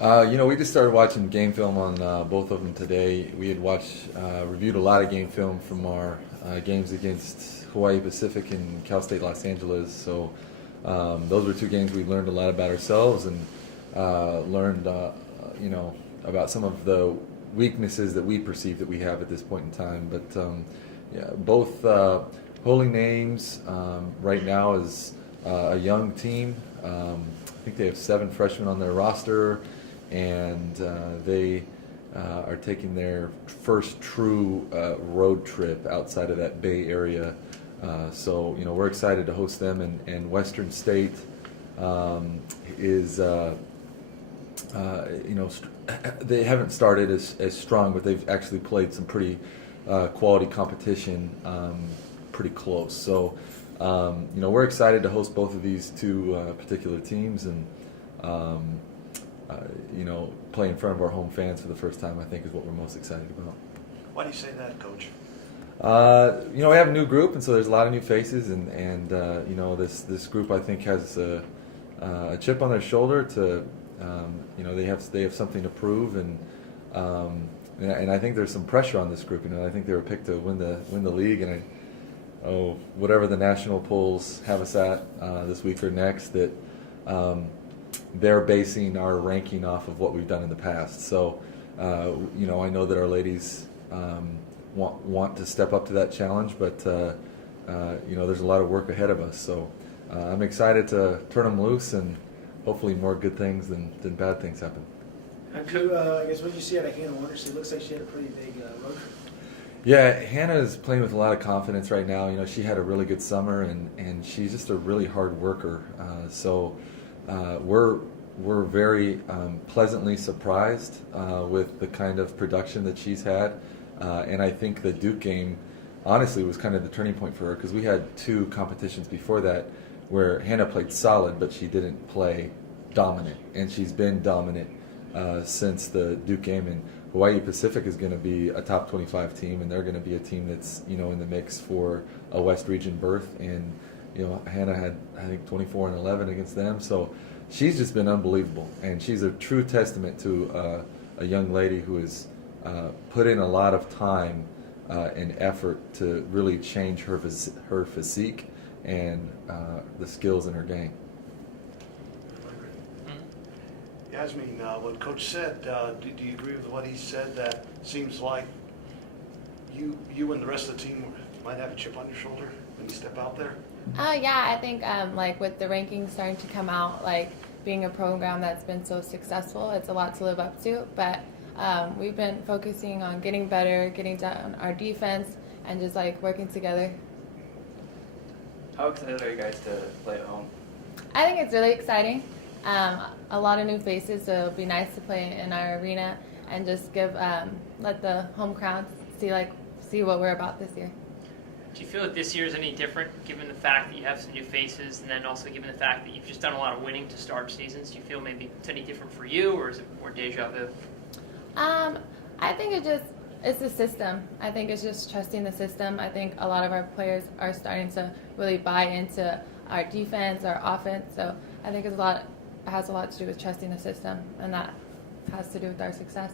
We just started watching game film on both of them today. We had reviewed a lot of game film from our games against Hawaii Pacific and Cal State Los Angeles. So those were two games we learned a lot about ourselves and learned, about some of the weaknesses that we perceive that we have at this point in time. But both Holy Names right now is a young team. I think they have 7 freshmen on their roster, and they are taking their first true road trip outside of that Bay Area. So we're excited to host them, and Western State is they haven't started as strong, but they've actually played some pretty quality competition pretty close. So we're excited to host both of these two particular teams, and play in front of our home fans for the first time, I think, is what we're most excited about. Why do you say that, Coach? We have a new group, and so there's a lot of new faces, and this group, I think, has a chip on their shoulder to, they have something to prove, and I think there's some pressure on this group. I think they were picked to win the league, and whatever the national polls have us at this week or next, that they're basing our ranking off of what we've done in the past. So, I know that our ladies want to step up to that challenge, but there's a lot of work ahead of us. So, I'm excited to turn them loose, and hopefully more good things than bad things happen. I guess what did you see out of Hannah Wonders? It looks like she had a pretty big road trip. Yeah, Hannah is playing with a lot of confidence right now. She had a really good summer, and she's just a really hard worker. So we're very pleasantly surprised with the kind of production that she's had. And I think the Duke game, honestly, was kind of the turning point for her, because we had 2 competitions before that where Hannah played solid, but she didn't play dominant. And she's been dominant since the Duke game. And Hawaii Pacific is going to be a top 25 team, and they're going to be a team that's in the mix for a West Region berth. And Hannah had, I think, 24-11 against them. So she's just been unbelievable, and she's a true testament to a young lady who has put in a lot of time and effort to really change her physique and the skills in her game. Yasmin, what Coach said, do you agree with what he said? That seems like you and the rest of the team might have a chip on your shoulder when you step out there? Yeah, I think with the rankings starting to come out, being a program that's been so successful, it's a lot to live up to. But we've been focusing on getting better, getting down our defense, and just working together. How excited are you guys to play at home? I think it's really exciting. A lot of new faces, so it'll be nice to play in our arena and just let the home crowd see what we're about this year. Do you feel that this year is any different, given the fact that you have some new faces, and then also given the fact that you've just done a lot of winning to start seasons? Do you feel maybe it's any different for you, or is it more deja vu? I think it's the system. I think it's just trusting the system. I think a lot of our players are starting to really buy into our defense, our offense. So I think it has a lot to do with trusting the system, and that has to do with our success.